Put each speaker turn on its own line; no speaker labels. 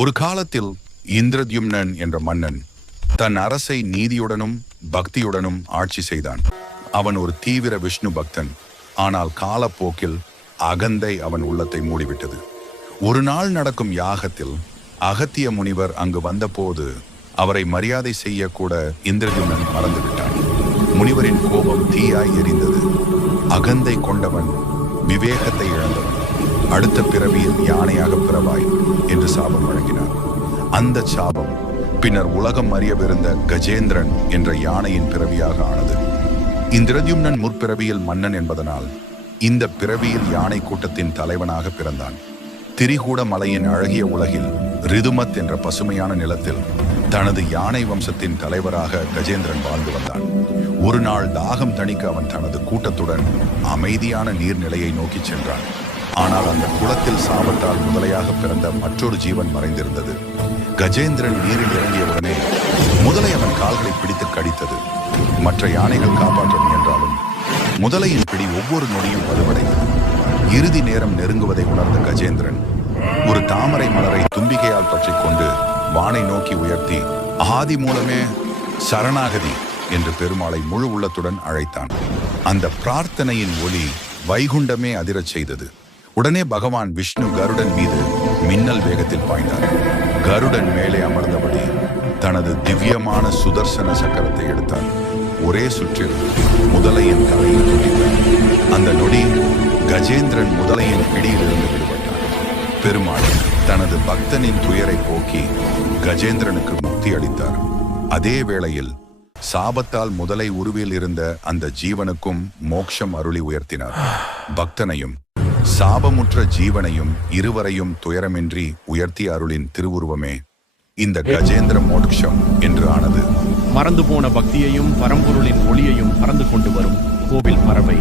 ஒரு காலத்தில் இந்திரத்யும்னன் என்ற மன்னன் தன் அரசை நீதியுடனும் பக்தியுடனும் ஆட்சி செய்தான். அவன் ஒரு தீவிர விஷ்ணு பக்தன். ஆனால் காலப்போக்கில் அகந்தை அவன் உள்ளத்தை மூடிவிட்டது. ஒரு நாள் நடக்கும் யாகத்தில் அகத்திய முனிவர் அங்கு வந்தபோது அவரை மரியாதை செய்யக்கூட இந்திரஜுனன் மறந்துவிட்டான். முனிவரின் கோபம் தீயாய் எரிந்தது. அகந்தை கொண்டவன் விவேகத்தை இழந்தவன். அடுத்த பிறவியில் யானையாக பிறவாய் என்று சாபம் வழங்கினார். அந்த சாபம் பின்னர் உலகம் அறியவிருந்த கஜேந்திரன் என்ற யானையின் பிறவியாக ஆனது. இந்திரத்யும்னன் முற்பிறவியில் மன்னன் என்பதனால் இந்த பிறவியில் யானை கூட்டத்தின் தலைவனாக பிறந்தான். திரிகூட மலையின் அழகிய உலகில் ரிதுமத் என்ற பசுமையான நிலத்தில் தனது யானை வம்சத்தின் தலைவராக கஜேந்திரன் வாழ்ந்து வந்தான். ஒரு நாள் தாகம் தணிக்க அவன் தனது கூட்டத்துடன் அமைதியான நீர்நிலையை நோக்கிச் சென்றான். ஆனால் அந்த குளத்தில் சாபத்தால் முதலையாக பிறந்த மற்றொரு ஜீவன் மறைந்திருந்தது. கஜேந்திரன் நீரில் இறங்கியவுடனே முதலை அவன் கால்களை பிடித்து கடித்தது. மற்ற யானைகள் காப்பாற்ற முயன்றாலும் முதலையின் பிடி ஒவ்வொரு நொடியும் வலுவடைந்தது. இறுதி நேரம் நெருங்குவதை உணர்ந்த கஜேந்திரன் ஒரு தாமரை மலரை தும்பிக்கையால் பற்றி கொண்டு வானை நோக்கி உயர்த்தி ஆதி மூலமே சரணாகதி என்று பெருமாளை முழு உள்ளத்துடன் அழைத்தான். அந்த பிரார்த்தனையின் ஒளி வைகுண்டமே அதிரச் செய்தது. உடனே பகவான் விஷ்ணு கருடன் மீது மின்னல் வேகத்தில் பாய்ந்தார். கருடன் மேலே அமர்ந்தபடி தனது திவ்யமான சுதர்சன சக்கரத்தை எடுத்தார். ஒரே சுற்றில் முதலையின் தலையை துண்டித்தார் அந்த நொடி கஜேந்திரன் முதலையின் பிடியிலிருந்து விடுபட்டார் பெருமாள் தனது பக்தனின் துயரை போக்கி கஜேந்திரனுக்கு முக்தி அளித்தார். அதே வேளையில் சாபத்தால் முதலை உருவில் இருந்த அந்த ஜீவனுக்கும் மோட்சம் அருளி உயர்த்தினார். பக்தனையும் சாபமுற்ற ஜீவனையும் இருவரையும் துயரமின்றி உயர்த்தி அருளின் திருவுருவமே இந்த கஜேந்திர மோட்சம் என்று ஆனது.
மறந்து போன பக்தியையும் பரம்பொருளின் ஒளியையும் பறந்து கொண்டு வரும் கோவில் பறவை.